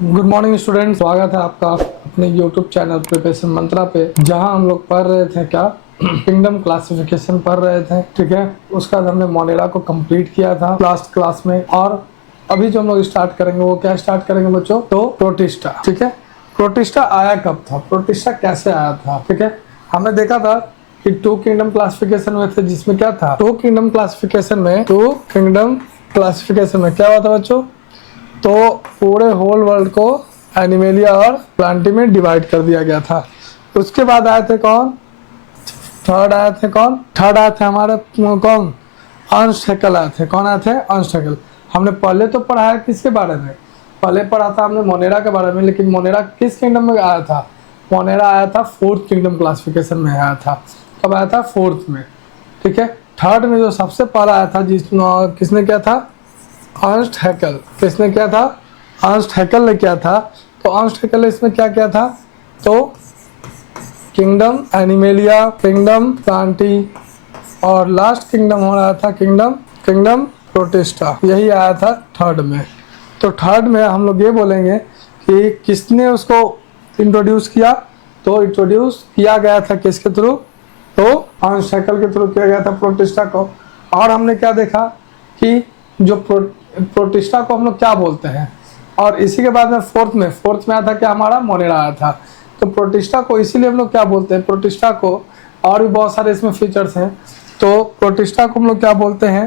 Good morning student, स्वागत है आपका अपने यूट्यूब चैनल प्रिपरेशन मंत्रा पे, जहां हम लोग पढ़ रहे थे क्या किंगडम क्लासिफिकेशन पढ़ रहे थे। ठीक है, उसका हमने मोनेरा को कंप्लीट किया था लास्ट क्लास में। और अभी जो हम लोग स्टार्ट करेंगे वो क्या स्टार्ट करेंगे बच्चों, तो प्रोटिस्टा। ठीक है, प्रोटिस्टा आया कब था, प्रोटिस्टा कैसे आया था। ठीक है, हमने देखा था कि टू किंगडम क्लासिफिकेशन में थे, जिसमें क्या था, टू किंगडम क्लासिफिकेशन में क्या हुआ था बच्चों, तो पूरे होल वर्ल्ड को एनिमेलिया और प्लांटी में डिवाइड कर दिया गया था। उसके बाद आए थे कौन, थर्ड आए थे हमारे कौन, अंश हैकल आए थे। कौन आए थे, अंश हैकल। हमने पहले तो पढ़ा है किसके बारे में, पहले पढ़ा था हमने मोनेरा के बारे में, लेकिन मोनेरा किस किंगडम में आया था, मोनेरा आया था फोर्थ किंगडम क्लासिफिकेशन में आया था। कब आया था, फोर्थ में। ठीक है, थर्ड में जो सबसे पहला आया था किसने किया था, अर्नस्ट हैकल। किसने किया था, अर्नस्ट हैकल ने किया था। तो अर्नस्ट हैकल ने इसमें क्या किया था, तो किंगडम एनिमेलिया, किंगडम प्लांटी और लास्ट किंगडम हो रहा था किंगडम प्रोटिस्टा, यही आया था थर्ड में। तो थर्ड में हम लोग ये बोलेंगे कि किसने उसको इंट्रोड्यूस किया, तो इंट्रोड्यूस किया गया था किसके थ्रू, तो अर्नस्ट हैकल के थ्रू किया गया था प्रोटिस्टा को। और हमने क्या देखा कि जो प्रोटिस्टा को हम लोग क्या बोलते हैं, और इसी के बाद में फोर्थ में आया था कि हमारा मोनेरा आया था। तो प्रोटिस्टा को इसीलिए हम लोग क्या बोलते हैं, प्रोटिस्टा को, और भी बहुत सारे इसमें फीचर्स हैं, तो प्रोटिस्टा को हम लोग क्या बोलते हैं,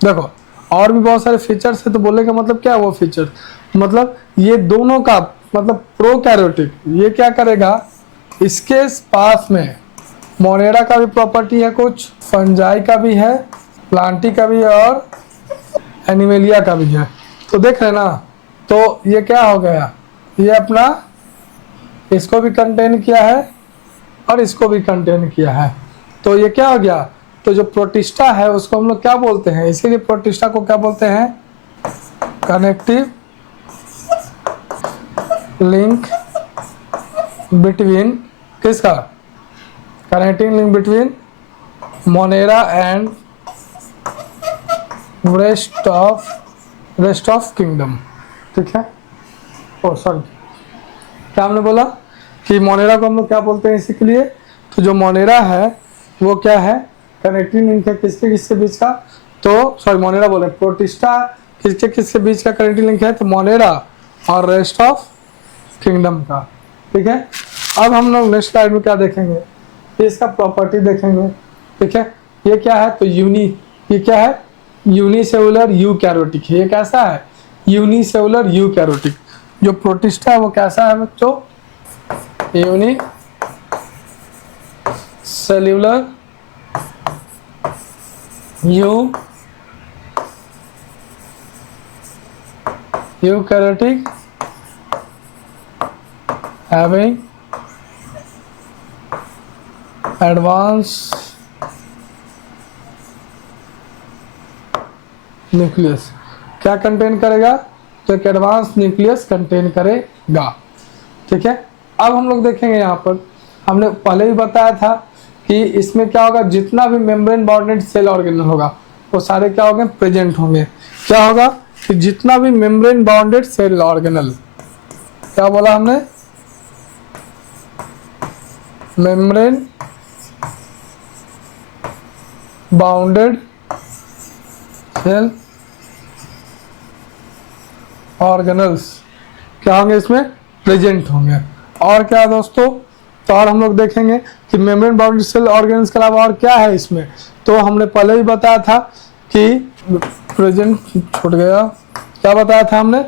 देखो और भी बहुत सारे फीचर्स है। तो बोलने का मतलब क्या है, वो फीचर मतलब ये दोनों का मतलब प्रोकैरियोटिक, ये क्या करेगा, इसके पास में मोनेरा का भी प्रॉपर्टी है, कुछ फंजाई का भी है, प्लांटी का भी है और एनिमेलिया का भी है। तो देख रहे ना, तो ये क्या हो गया, ये अपना इसको भी कंटेन किया है और इसको भी कंटेन किया है। तो ये क्या हो गया, तो जो प्रोटिस्टा है उसको हम लोग क्या बोलते हैं, इसीलिए प्रोटिस्टा को क्या बोलते हैं, कनेक्टिव लिंक बिटवीन, किसका, connecting link between Monera and rest of kingdom. ठीक है, ओ सॉरी, क्या हमने बोला कि मोनेरा को हम लोग क्या बोलते हैं, इसी के लिए। तो जो मोनेरा है वो क्या है, कनेक्टिंग लिंक है किसके किसके बीच का, तो सॉरी मोनेरा बोले, प्रोटिस्टा किसके किसके बीच का कनेक्टिंग लिंक है, तो मोनेरा और रेस्ट ऑफ किंगडम का। ठीक है, अब हम लोग नेक्स्ट स्लाइड में क्या देखेंगे, इसका प्रॉपर्टी देखेंगे। ठीक है, ये क्या है, तो ये क्या है, यूनिसेलुलर यूकैरियोटिक है। ये कैसा है, यूनिसेलुलर यूकैरियोटिक। जो प्रोटिस्टा है वो कैसा है बच्चों, unicellular eukaryotic having advance nucleus. क्या कंटेन करेगा, तो एक एडवांस न्यूक्लियस कंटेन करेगा। ठीक है, अब हम लोग देखेंगे, यहाँ पर हमने पहले भी बताया था कि इसमें क्या होगा, जितना भी मेम्ब्रेन बाउंडेड सेल ऑर्गेनल होगा वो सारे क्या होंगे, प्रेजेंट होंगे। क्या होगा कि जितना भी मेम्ब्रेन बाउंडेड सेल ऑर्गेनल, क्या बोला हमने, मेम्ब्रेन बाउंडेड सेल ऑर्गेनल्स क्या होंगे, इसमें प्रेजेंट होंगे। और क्या दोस्तों, तो और हम लोग देखेंगे कि मेम्ब्रेन बाउंडेड सेल ऑर्गेनल्स के अलावा और क्या है इसमें। तो हमने पहले भी बताया था कि प्रेजेंट छूट गया, क्या बताया था हमने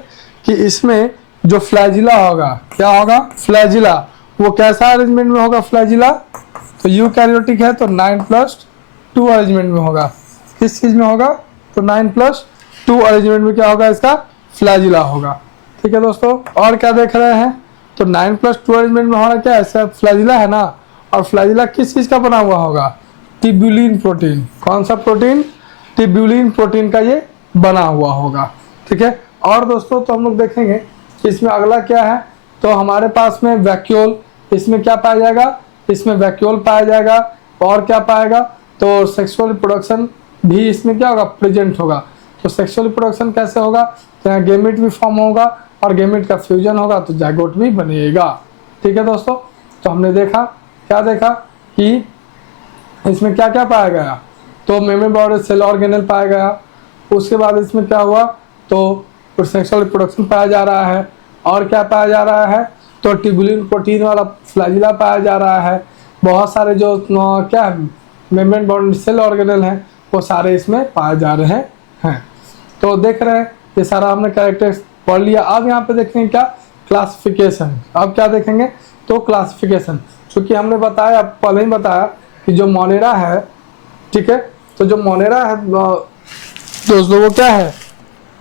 कि इसमें जो फ्लैजिला होगा, क्या होगा, फ्लैजिला, वो कैसा अरेंजमेंट में होगा, फ्लैजिला, तो यूकैरियोटिक है तो 9+2 अरेंजमेंट में होगा। किस चीज में होगा, तो 9+2 अरेंजमेंट में क्या होगा, इसका फ्लैजिला होगा। ठीक है दोस्तों, और क्या देख रहे हैं, तो 9+2 अरेंजमेंट में होना क्या है, ऐसा फ्लैजिला है ना, और फ्लैजिला किस चीज का बना हुआ होगा, ट्यूबुलिन प्रोटीन। कौन सा प्रोटीन, ट्यूबुलिन प्रोटीन का ये बना हुआ होगा। ठीक है, और दोस्तों तो हम लोग देखेंगे कि इसमें अगला क्या है, तो हमारे पास में वैक्यूल, इसमें क्या पाया जाएगा, इसमें वैक्यूल पाया जाएगा। और क्या पाएगा, तो सेक्सुअल रिप्रोडक्शन भी इसमें क्या होगा, प्रेजेंट होगा। तो सेक्सुअल रिप्रोडक्शन कैसे होगा, तो यहाँ गेमेट भी फॉर्म होगा और गैमेट का फ्यूजन होगा तो जाइगोट भी बनेगा। ठीक है दोस्तों, तो हमने देखा, क्या देखा कि इसमें क्या क्या पाया गया, तो मेम्ब्रेन बाउंडेड सेल ऑर्गेनेल पाया गया। उसके बाद इसमें क्या हुआ, तो सेक्सुअल रिप्रोडक्शन पाया जा रहा है। और क्या पाया जा रहा है, तो ट्यूबुलिन प्रोटीन वाला फ्लैजिला पाया जा रहा है। बहुत सारे जो क्या है मेम्ब्रेन बाउंडेड सेल ऑर्गेनेल हैं वो सारे इसमें पाए जा रहे हैं। तो देख रहे हैं ये सारा हमने कैरेक्टर्स पढ़ लिया। अब यहाँ पे देखेंगे क्या, क्लासिफिकेशन। अब क्या देखेंगे, तो क्लासिफिकेशन, क्योंकि हमने बताया, पहले ही बताया कि जो मोनेरा है, ठीक है, तो जो मोनेरा है दोस्तों वो क्या है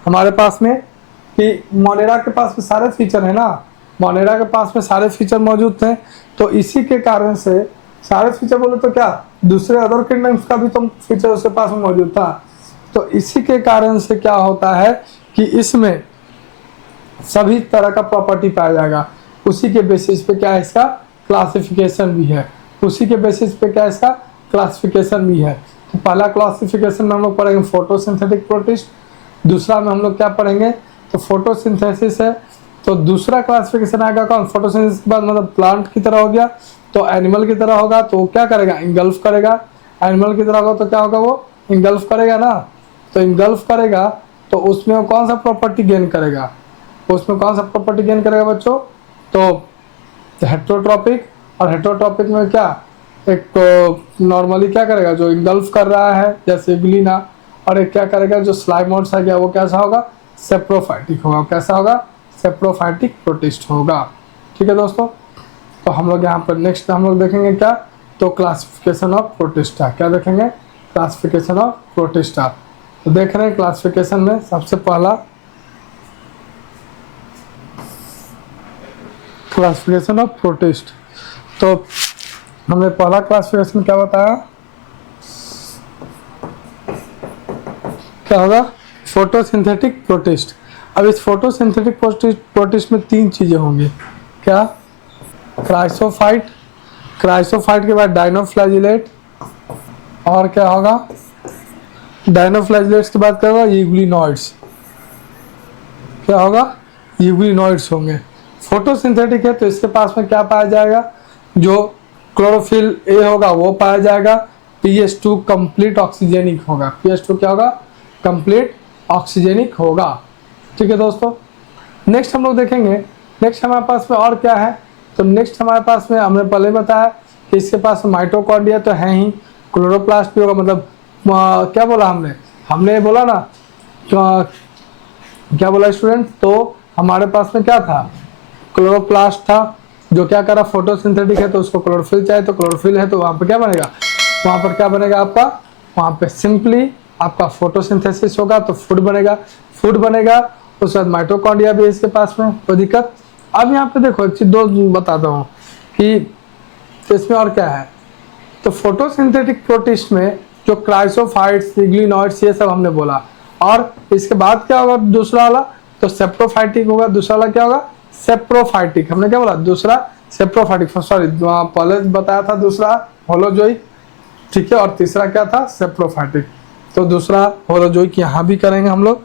हमारे पास में, कि मोनेरा के पास में सारे फीचर है ना, मोनेरा के पास में सारे फीचर मौजूद थे। तो इसी के कारण से सारे फीचर बोले तो क्या, दूसरे अदर किंगडम्स का भी तो फीचर उसके पास में मौजूद था। तो इसी के कारण से क्या होता है कि इसमें सभी तरह का प्रॉपर्टी पाया जाएगा। उसी के बेसिस पे क्या है, इसका क्लासिफिकेशन भी है। उसी के बेसिस पे क्या है, इसका क्लासिफिकेशन भी है। तो पहला क्लासिफिकेशन में हम लोग पढ़ेंगे फोटोसिंथेटिक प्रोटिस्ट, दूसरा में हम लोग क्या पढ़ेंगे, तो फोटोसिंथेसिस है। तो दूसरा क्लासिफिकेशन आएगा कौन, फोटोसिंथेसिस के बाद मतलब प्लांट की तरह हो गया, तो एनिमल की तरह होगा तो क्या करेगा, इंगल्फ करेगा। एनिमल की तरह होगा तो क्या होगा, वो इंगल्फ करेगा ना, तो इंगल्फ करेगा तो उसमें वो कौन सा प्रॉपर्टी गेन करेगा, उसमें कौन सा प्रॉपर्टी गेन करेगा बच्चों, तो हेट्रोट्रॉपिक। और हेट्रोट्रॉपिक में क्या, एक तो नॉर्मली क्या करेगा, जो इंगल्फ कर रहा है जैसे ग्लीना, और एक क्या करेगा जो स्लाइमोड्स आ गया वो कैसा होगा, सेप्रोफाइटिक होगा। कैसा होगा, सेप्रोफाइटिक प्रोटिस्ट होगा। ठीक है दोस्तों, तो हम लोग यहाँ पर नेक्स्ट हम लोग देखेंगे क्या, तो क्लासिफिकेशन ऑफ प्रोटिस्टा। क्या देखेंगे, क्लासिफिकेशन ऑफ प्रोटिस्टा। तो देख रहे हैं क्लासिफिकेशन में सबसे पहला क्लासिफिकेशन ऑफ प्रोटिस्ट। तो हमने पहला क्लासिफिकेशन क्या बताया, क्या होगा, फोटोसिंथेटिक प्रोटिस्ट। अब इस फोटोसिंथेटिक प्रोटिस्ट में तीन चीजें होंगी, क्या, क्राइसोफाइट, क्राइसोफाइट के बाद डायनोफ्लैजिलेट, और क्या होगा, डायनोफ्लैजिलेट्स की बात करेगा यूग्लिनॉइड्स। क्या होगा, यूग्लिनॉइड्स होंगे। फोटोसिंथेटिक है तो इसके पास में क्या पाया जाएगा, जो क्लोरोफिल ए होगा वो पाया जाएगा। pH2 कंप्लीट ऑक्सीजेनिक होगा। pH2 क्या होगा, कंप्लीट ऑक्सीजेनिक होगा। ठीक है दोस्तों, नेक्स्ट हम लोग देखेंगे, नेक्स्ट हमारे पास में और क्या है, तो नेक्स्ट हमारे पास में हमने पहले बताया कि इसके पास माइटोकॉन्ड्रिया तो है ही, क्लोरोप्लास्ट भी होगा। मतलब क्या बोला हमने, हमने बोला ना, क्या बोला स्टूडेंट, तो हमारे पास में क्या था, क्लोरोप्लास्ट था, जो क्या करा, फोटोसिंथेटिक है तो उसको क्लोरोफिल चाहिए, तो क्लोरोफिल है तो वहाँ पर क्या बनेगा, वहाँ पर क्या बनेगा आपका, वहाँ पे सिंपली आपका फोटोसिंथेसिस होगा तो फूड बनेगा, फूड बनेगा। उसके बाद माइटोकॉन्ड्रिया भी है इसके पास में, कोई दिक्कत। अब यहाँ पे देखो एक चीज दो बताता हूँ कि तो इसमें और क्या है, तो फोटोसिंथेटिक प्रोटिस्ट में जो क्राइसोफाइट्स, यूग्लिनॉइड्स ये सब हमने बोला। और इसके बाद क्या होगा दूसरा वाला, तो सेप्रोफाइटिक होगा। दूसरा वाला क्या होगा, सेप्रोफाइटिक। हमने क्या बोला, दूसरा सेप्रोफाइटिक, सॉरी पहले बताया था दूसरा होलोजोइक, ठीक है, और तीसरा क्या था, सेप्रोफाइटिक। तो दूसरा होलोजोइक यहाँ भी करेंगे हम लोग,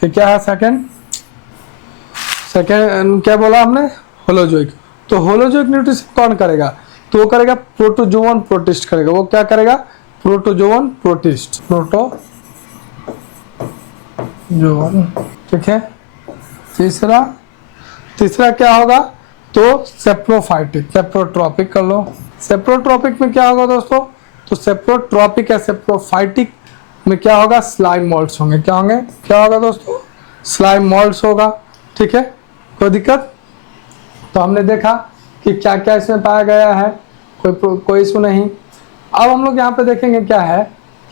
कि क्या है सेकंड क्या बोला हमने, होलोजोइक। तो होलोजोइक न्यूट्रिशन कौन करेगा, तो वो करेगा प्रोटोजोवन प्रोटिस्ट करेगा। वो क्या करेगा, प्रोटोजोवन प्रोटिस्ट, प्रोटोजोवन। ठीक है, तीसरा क्या होगा, तो सेप्रोफाइटिक, सेप्रोट्रॉपिक कर लो। सेप्रोट्रॉपिक में क्या होगा दोस्तों, तो सेप्रोट्रॉपिक या सेप्रोफाइटिक में क्या होगा, स्लाइम मॉल्ट्स होंगे। क्या होंगे, क्या होगा दोस्तों, स्लाइम मॉल्ट्स होगा। ठीक है, कोई दिक्कत। तो हमने देखा कि क्या क्या इसमें पाया गया है, कोई इशू नहीं। अब हम लोग यहाँ पे देखेंगे क्या है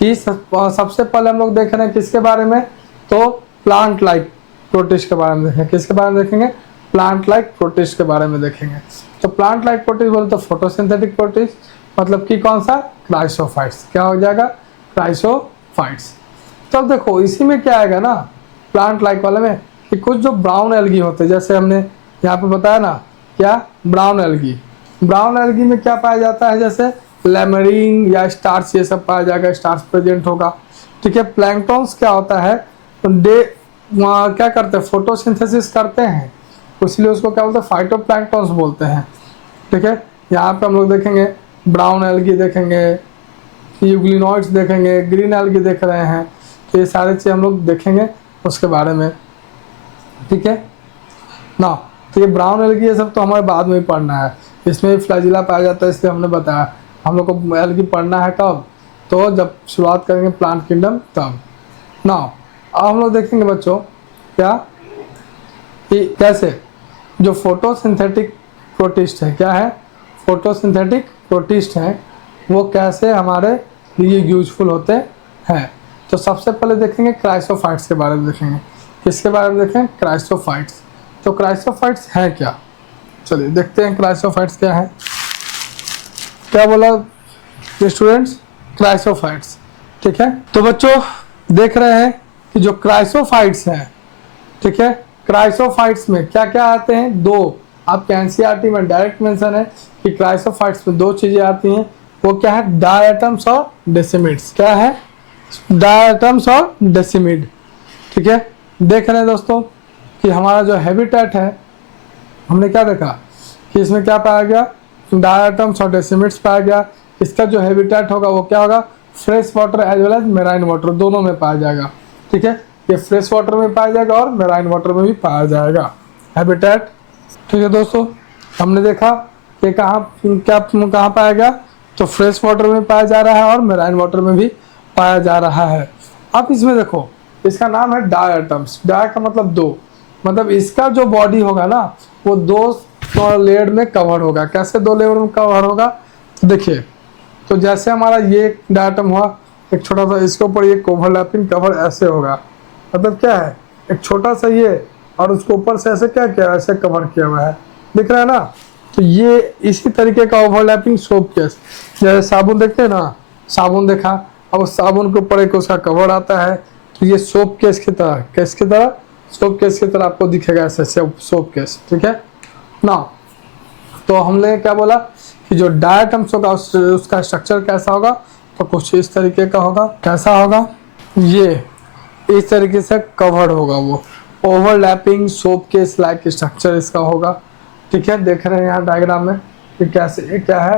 कि सबसे पहले हम लोग देख रहे हैं किसके बारे में, तो प्लांट लाइक प्रोटिस्ट के बारे में देखेंगे। किसके बारे में देखेंगे, प्लांट लाइक प्रोटिस्ट के बारे में देखेंगे। तो प्लांट लाइक प्रोटिस्ट बोले तो फोटोसिंथेटिक प्रोटिस्ट, मतलब कि कौन सा, क्राइसोफाइट्स। क्या हो जाएगा, क्राइसोफाइट्स। तो अब देखो इसी में क्या आएगा ना, प्लांट लाइक वाले में, कि कुछ जो ब्राउन एल्गी होते हैं, जैसे हमने यहाँ पे बताया ना, क्या, ब्राउन एल्गी। ब्राउन एल्गी में क्या पाया जाता है, जैसे लेमरीन या स्टार्च, ये सब पाया जाएगा, स्टार्च प्रेजेंट होगा। ठीक है, प्लैंकटॉन्स क्या होता है, तो क्या करते हैं, फोटोसिंथेसिस करते हैं इसलिए उसको क्या बोलते हैं, फाइटोप्लैंक्टन्स बोलते हैं। ठीक है, यहाँ पे हम लोग देखेंगे ब्राउन एल्गी देखेंगे, यूग्लिनॉइड्स देखेंगे, ग्रीन एल्गी देख रहे हैं, तो ये सारे चीज़ हम लोग देखेंगे उसके बारे में। ठीक है ना, तो ये ब्राउन एल्गी ये सब तो हमारे बाद में ही पढ़ना है, इसमें भी फ्लैजिला पाया जाता है, इसलिए हमने बताया हम लोग को एल्गी पढ़ना है कब, तो जब शुरुआत करेंगे प्लांट किंगडम तब ना। अब हम लोग देखेंगे बच्चों क्या कि कैसे जो फोटोसिंथेटिक प्रोटिस्ट है, क्या है, फोटोसिंथेटिक प्रोटिस्ट हैं, वो कैसे हमारे लिए यूजफुल होते हैं। तो सबसे पहले देखेंगे क्राइसोफाइट्स के बारे में देखेंगे। किसके बारे में देखें, क्राइसोफाइट्स। तो क्राइसोफाइट्स हैं क्या, चलिए देखते हैं क्राइसोफाइट्स क्या है। क्या बोला स्टूडेंट्स, क्राइसोफाइट्स। ठीक है, तो बच्चों देख रहे हैं कि जो क्राइसोफाइट्स हैं, ठीक है, क्राइसोफाइट्स में क्या क्या आते हैं, दो आपके एनसीईआरटी में डायरेक्ट मेंशन है कि क्राइसोफाइट्स में दो चीजें आती हैं, वो क्या है, डायटम्स और डेसिमिड्स। क्या है, डायटम्स और डेसिमिड। ठीक है, देख रहे हैं दोस्तों कि हमारा जो हैबिटेट है, हमने क्या देखा कि इसमें क्या पाया गया, डायटम्स और डेसिमिड्स पाया गया। इसका जो हैबिटेट होगा वो क्या होगा, fresh water as well as marine water, दोनों में पाया जाएगा। ठीक है, ये फ्रेश वाटर में पाया जाएगा और मेराइन वाटर में भी पाया जाएगा हैबिटेट। ठीक है दोस्तों, हमने देखा कि कहाँ पाया गया, तो फ्रेश वाटर में पाया जा रहा है और मेराइन वाटर में भी पाया जा रहा है। अब इसमें देखो, इसका नाम है डायटम्स। डाय का मतलब दो, मतलब इसका जो बॉडी होगा ना वो दो लेयर में कवर होगा। कैसे दो लेयर में कवर होगा, तो देखिए, तो जैसे हमारा ये डायटम हुआ एक छोटा सा, इसके ऊपर ये ओवरलैपिंग कवर ऐसे होगा, मतलब क्या है, एक छोटा सा ये और उसके ऊपर से ऐसे क्या किया, ऐसे कवर किया हुआ है, दिख रहा है ना। तो ये इसी तरीके का ओवरलैपिंग सोप केस, जैसे साबुन देखते हैं ना, साबुन देखा, अब उस साबुन के ऊपर एक उसका कवर आता है, तो ये सोप केस की तरह, केस की तरह, सोप केस की तरह आपको दिखेगा ऐसे सोप केस। ठीक है ना, तो हमने क्या बोला कि जो डायटम्स होगा उसका स्ट्रक्चर कैसा होगा, तो कुछ इस तरीके का होगा। कैसा होगा, ये इस तरीके से कवर्ड होगा, वो overlapping soap case like structure इसका होगा। ठीक है, देख रहे हैं यहाँ डायग्राम में कि कैसे ये क्या है,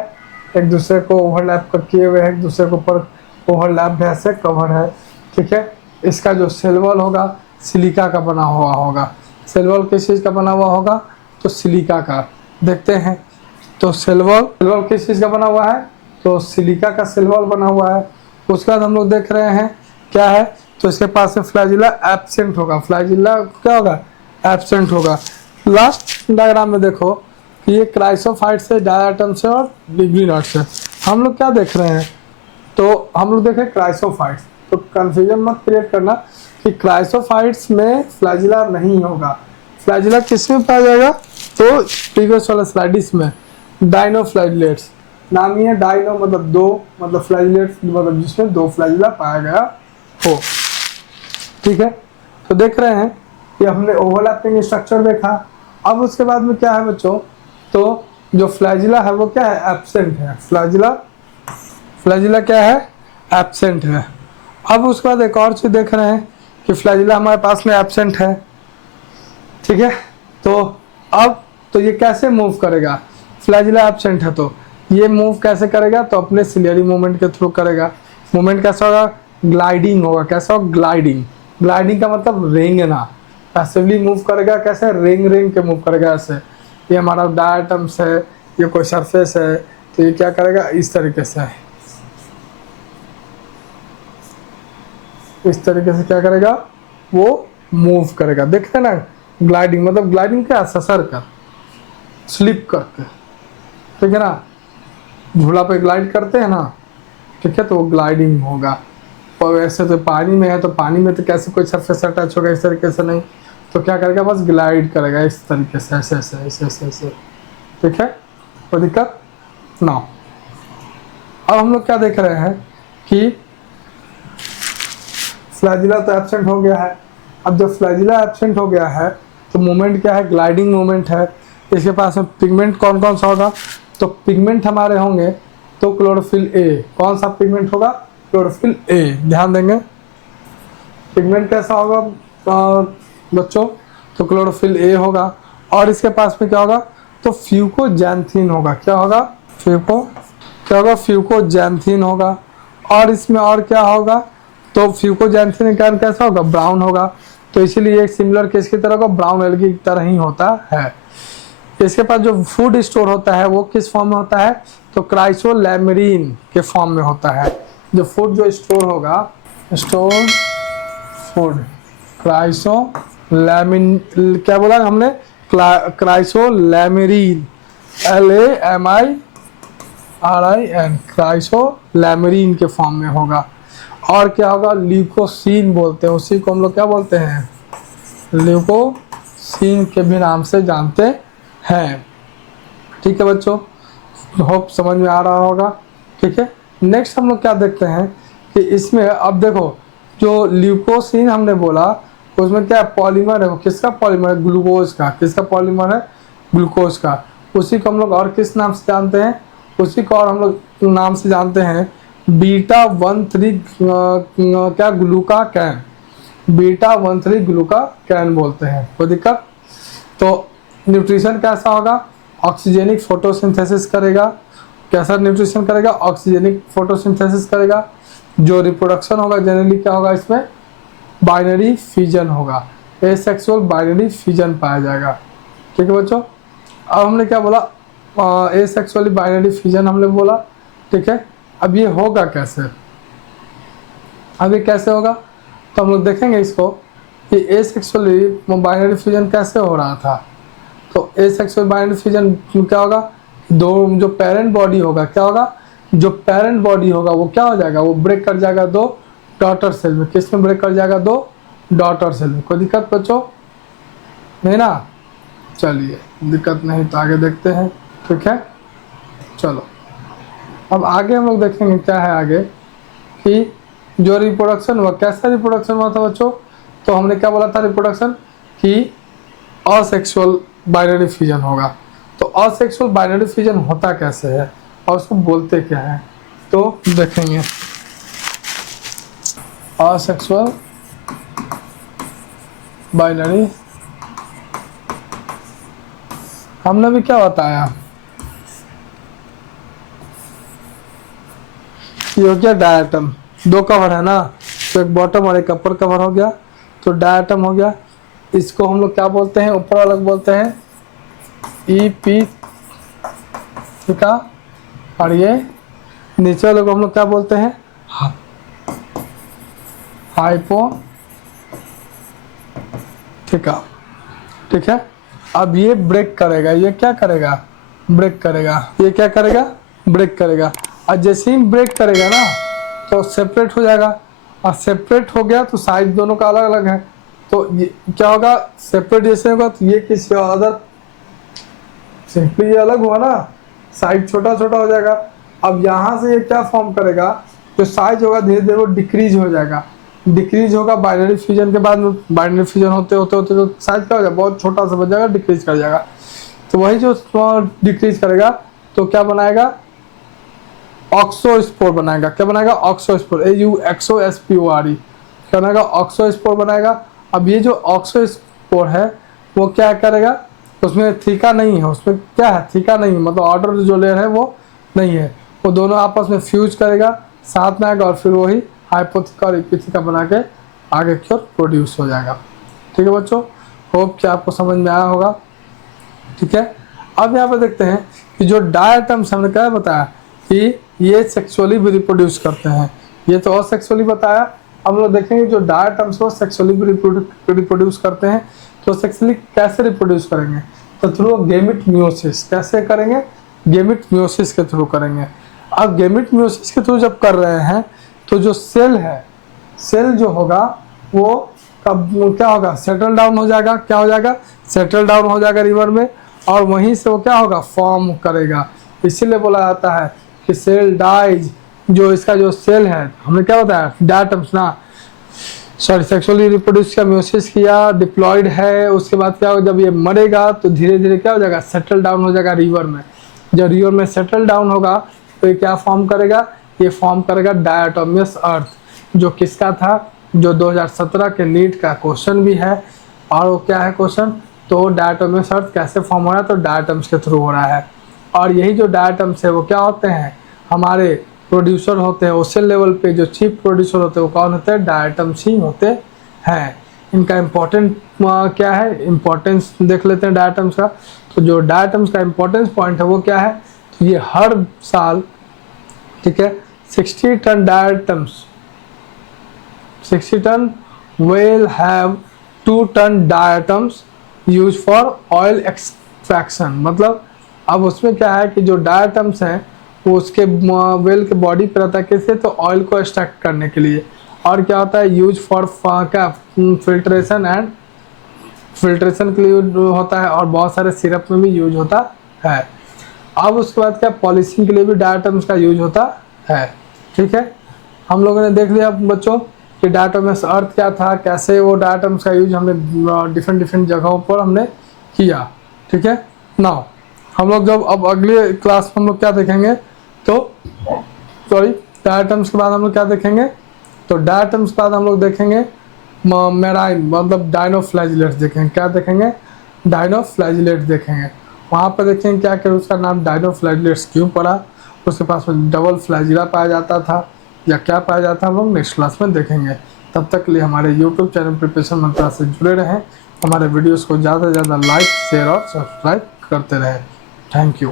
एक दूसरे को ओवरलैप किए हुए हैं, एक दूसरे के ऊपर ओवरलैप ऐसे कवर है। ठीक है, इसका जो सेल वॉल होगा सिलिका का बना हुआ होगा। सेल वॉल किस चीज़ का बना हुआ होगा, तो सिलिका का। देखते हैं, तो सेल वॉल किस चीज़ का बना हुआ है, तो सिलिका का सेल वॉल बना हुआ है। उसके बाद हम लोग देख रहे हैं क्या है, तो इसके पास में फ्लैजिला एब्सेंट होगा। फ्लैजिला क्या होगा, एब्सेंट होगा। लास्ट डायग्राम में देखो कि ये क्राइसोफाइट से, डायटम से और यूग्लिनॉइड से। हम लोग क्या देख रहे हैं, तो हम लोग देख रहे हैं क्राइसोफाइट्स। तो कंफ्यूजन मत क्रिएट करना कि क्राइसोफाइट्स में फ्लैजिला नहीं होगा। फ्लैजिला किस में पाया जाएगा, तो प्रीवियस वाला स्लाइड्स में डाइनोफ्लैजिलेट्स, नाम ही है डाइनो मतलब दो, मतलब फ्लैजिलेट्स मतलब जिसमें दो फ्लैजिला पाया गया हो। ठीक है, तो देख रहे हैं कि हमने ओवरलैपिंग स्ट्रक्चर देखा। अब उसके बाद में क्या है बच्चों, तो जो फ्लैजिला है वो क्या है, एब्सेंट है। फ्लैजिला क्या है, एब्सेंट है। अब उसके बाद एक और चीज देख रहे हैं कि फ्लैजिला हमारे पास में एब्सेंट है। ठीक है, तो अब तो ये कैसे मूव करेगा, फ्लैजिला एब्सेंट है तो ये मूव कैसे करेगा, तो अपने सिलियरी मूवमेंट के थ्रू करेगा। मूवमेंट कैसा होगा, ग्लाइडिंग होगा। कैसा होगा, ग्लाइडिंग। ग्लाइडिंग का मतलब रेंगना, पैसिवली मूव करेगा। कैसे, रेंग के मूव करेगा ऐसे। ये हमारा डायटम्स है, ये कोई सरफेस है, तो ये क्या करेगा, इस तरीके से, इस तरीके से क्या करेगा, वो मूव करेगा। देखते हैं ना, ग्लाइडिंग मतलब ग्लाइडिंग क्या, ससर कर, स्लिप करके। ठीक है ना, झूला पे ग्लाइड करते हैं ना, ठीक है, तो वो ग्लाइडिंग होगा। और वैसे तो पानी में है, तो पानी में तो कैसे कोई सरफेस टच होगा, इस तरीके से नहीं, तो क्या करेगा, बस ग्लाइड करेगा इस तरीके से, ऐसे ऐसे ऐसे ऐसे ऐसे। ठीक है, कोई दिक्कत ना। अब हम लोग क्या देख रहे हैं कि फ्लैजिला तो एब्सेंट हो गया है। अब जब फ्लैजिला एब्सेंट हो गया है तो मूवमेंट क्या है, ग्लाइडिंग मूवमेंट है। इसके पास में पिगमेंट कौन कौन सा होगा, तो पिगमेंट हमारे होंगे तो क्लोरोफिल ए। कौन सा पिगमेंट होगा, क्लोरोफिल ए। ध्यान देंगे, पिगमेंट कैसा होगा बच्चों, तो क्लोरोफिल ए होगा। और इसके पास में क्या होगा, तो फ्यूकोजैंथीन होगा। क्या होगा, फ्यूकोजैंथीन होगा। और इसमें और क्या होगा, तो फ्यूकोजैंथीन का कारण कैसा होगा, ब्राउन होगा। तो इसीलिए एक सिमिलर किसकी तरह होगा, ब्राउन एल्गी की तरह ही होता है। इसके पास जो फूड स्टोर होता है वो किस फॉर्म में होता है, तो क्राइसोलैमरीन के फॉर्म में होता है। जो फूड जो स्टोर होगा, स्टोर फूड क्राइसोलैमिन, क्या बोला हमने, क्राइसोलैमरीन, LAMIRIN, क्राइसोलैमरीन के फॉर्म में होगा। और क्या होगा, ल्यूकोसिन बोलते हैं, उसी को हम लोग क्या बोलते हैं, ल्यूकोसिन के भी नाम से जानते हैं। ठीक है बच्चों, होप समझ में आ रहा होगा। ठीक है, नेक्स्ट हम लोग क्या देखते हैं कि इसमें अब देखो, जो ल्यूकोसिन हमने बोला उसमें क्या पॉलीमर है, वो किसका पॉलीमर है, ग्लूकोज का। किसका पॉलीमर है, ग्लूकोज का। उसी को हम लोग और किस नाम से जानते हैं, उसी को और हम लोग नाम से जानते हैं β13 क्या, ग्लूकाकैन, β13 ग्लूकाकैन बोलते हैं। कोई दिक्कत। तो न्यूट्रिशन कैसा होगा, ऑक्सीजेनिक फोटोसिंथेसिस करेगा। कैसा न्यूट्रिशन करेगा, ऑक्सीजेनिक फोटोसिंथेसिस करेगा। जो रिप्रोडक्शन होगा जनरली क्या होगा, इसमें बाइनरी फिजन होगा, एसेक्सुअल बाइनरी फिजन पाया जाएगा। ठीक है बच्चों, अब हमने क्या बोला, एसेक्सुअली बाइनरी फिजन हमने बोला। ठीक है, अब ये होगा कैसे, अब ये कैसे होगा, तो हम लोग देखेंगे इसको कि एसेक्सुअली बाइनरी फिजन कैसे हो रहा था। तो एसेक्सुअल बाइनरी फिजन क्या होगा, दो जो पेरेंट बॉडी होगा, क्या होगा, जो पेरेंट बॉडी होगा वो क्या हो जाएगा, वो ब्रेक कर जाएगा दो डॉटर सेल में। किस में ब्रेक कर जाएगा, दो डॉटर सेल में। कोई दिक्कत बच्चों, नहीं ना। चलिए, दिक्कत नहीं तो आगे देखते हैं। ठीक है, चलो अब आगे हम लोग देखेंगे क्या है आगे, कि जो रिप्रोडक्शन हुआ, कैसा रिप्रोडक्शन हुआ था बच्चों, तो हमने क्या बोला था रिप्रोडक्शन, कि असेक्सुअल बाइनरी फिजन होगा। तो असेक्सुअल बाइनरी फिजन होता कैसे है और उसको बोलते क्या है, तो देखेंगे। असेक्सुअल बाइनरी हमने भी क्या बताया, ये हो गया डायटम, दो कवर है ना, तो एक बॉटम और एक अपर कवर हो गया, तो डायटम हो गया। इसको हम लोग क्या बोलते हैं, ऊपर वाला बोलते हैं इपिथिका, और ये नीचे वाले को हम लोग क्या बोलते हैं, हाइपोथिका। ठीक है, अब ये ब्रेक करेगा, ये क्या करेगा, ब्रेक करेगा, ये क्या करेगा, ब्रेक करेगा। और जैसे ही ब्रेक करेगा ना तो सेपरेट हो जाएगा, और सेपरेट हो गया तो साइज दोनों का अलग अलग है। तो ये क्या होगा, सेपरेट जैसे होगा तो ये किसी अदर, सिंपली ये अलग हुआ ना, साइज छोटा छोटा हो जाएगा। अब यहाँ से ये क्या फॉर्म करेगा, जो साइज होगा धीरे धीरे वो डिक्रीज हो जाएगा, डिक्रीज होगा बाइनरी फ्यूजन के बाद में। बाइनरी फ्यूजन होते होते होते तो साइज क्या हो जाएगा, बहुत छोटा सा बन जाएगा, डिक्रीज कर जाएगा। तो वही जो डिक्रीज करेगा तो क्या बनाएगा, ऑक्सोस्पोर बनाएगा। क्या बनाएगा, ऑक्सोस्पोर, AUXOSPORE, क्या बनाएगा, ऑक्सोस्पोर बनाएगा। अब ये जो ऑक्सोस्पोर है वो क्या करेगा, उसमें थीका नहीं है, उसमें क्या है, थीका नहीं है, मतलब ऑर्डर जो लेयर है वो नहीं है, वो दोनों आपस में फ्यूज करेगा, साथ में आएगा, और फिर वही हाइपोथिका और इपिथिका बना के आगे की ओर प्रोड्यूस हो जाएगा। ठीक है बच्चों, होप कि आपको समझ में आया होगा। ठीक है, अब यहाँ पर देखते हैं कि जो डायटम्स हमने क्या बताया कि ये सेक्सुअली भी रिप्रोड्यूस करते हैं, ये तो असेक्सुअली बताया। हम लोग देखेंगे जो डायटम्स वो सेक्सुअली भी रिप्रोड्यूस करते हैं। तो सेक्सुअली कैसे रिप्रोड्यूस करेंगे, तो थ्रू गेमिट मियोसिस। कैसे करेंगे, गेमिट मियोसिस के थ्रू करेंगे। अब गेमिट मियोसिस के थ्रू जब कर रहे हैं तो जो सेल है, सेल जो होगा वो कब क्या होगा, सेटल डाउन हो जाएगा। क्या हो जाएगा, सेटल डाउन हो जाएगा रिवर में, और वहीं से वो क्या होगा, फॉर्म करेगा। इसीलिए बोला जाता है कि सेल डाइज, जो इसका जो सेल है, हमने क्या बताया, डायटम्स ना, सॉरी, सेक्सुअली रिप्रोड्यूस किया, मियोसिस किया, डिप्लॉयड है, उसके बाद क्या होगा, जब ये मरेगा तो धीरे धीरे क्या हो जाएगा, सेटल डाउन हो जाएगा रिवर में। जब रिवर में सेटल डाउन होगा तो ये क्या फॉर्म करेगा, ये फॉर्म करेगा डायटोमियस अर्थ, जो किसका था, जो 2017 के नीट का क्वेश्चन भी है। और वो क्या है क्वेश्चन, तो डायटोमस अर्थ कैसे फॉर्म हो रहा है, तो डायटम्स के थ्रू हो रहा है। और यही जो डायटम्स है वो क्या होते हैं, हमारे प्रोड्यूसर होते हैं। ओशन लेवल पे जो चीफ प्रोड्यूसर होते हैं वो कौन होते हैं, डायटम्स ही होते हैं। इनका इम्पोर्टेंट क्या है, इम्पोर्टेंस देख लेते हैं डायटम्स का। तो जो डायटम्स का इम्पोर्टेंस पॉइंट है वो क्या है, तो ये हर साल, ठीक है, 60 ton diatoms, 60 ton will have 2 ton diatoms use for oil extraction. मतलब अब उसमें क्या है कि जो डायटम्स हैं वो उसके वेल के बॉडी पर रहता है, किससे, तो ऑयल को एक्सट्रैक्ट करने के लिए। और क्या होता है, यूज फॉर क्या, फिल्ट्रेशन एंड फिल्ट्रेशन के लिए यूज होता है, और बहुत सारे सिरप में भी यूज होता है। अब उसके बाद क्या, पॉलिशिंग के लिए भी डायटम्स का यूज होता है। ठीक है, हम लोगों ने देख लिया बच्चों कि डायटोमस अर्थ क्या था, कैसे वो डायटम्स का यूज हमने डिफरेंट जगहों पर हमने किया। ठीक है, नाउ हम लोग जब अब अगले क्लास में हम लोग क्या देखेंगे, तो सॉरी डायटम्स के बाद हम लोग क्या देखेंगे, तो डायटम्स के बाद हम लोग देखेंगे मेराइन, मतलब डायनोफ्लैजिलेट्स देखेंगे। क्या देखेंगे, डायनोफ्लैजिलेट्स देखेंगे। वहाँ पर देखेंगे क्या क्या उसका नाम डायनोफ्लैजिलेट्स क्यों पड़ा, उसके पास में डबल फ्लैजिला पाया जाता था या क्या पाया जाता है, हम लोग नेक्स्ट क्लास में देखेंगे। तब तक के लिए हमारे यूट्यूब चैनल प्रिपरेशन मंत्रा से जुड़े रहें, हमारे वीडियोस को ज़्यादा से ज़्यादा लाइक, शेयर और सब्सक्राइब करते रहें। Thank you.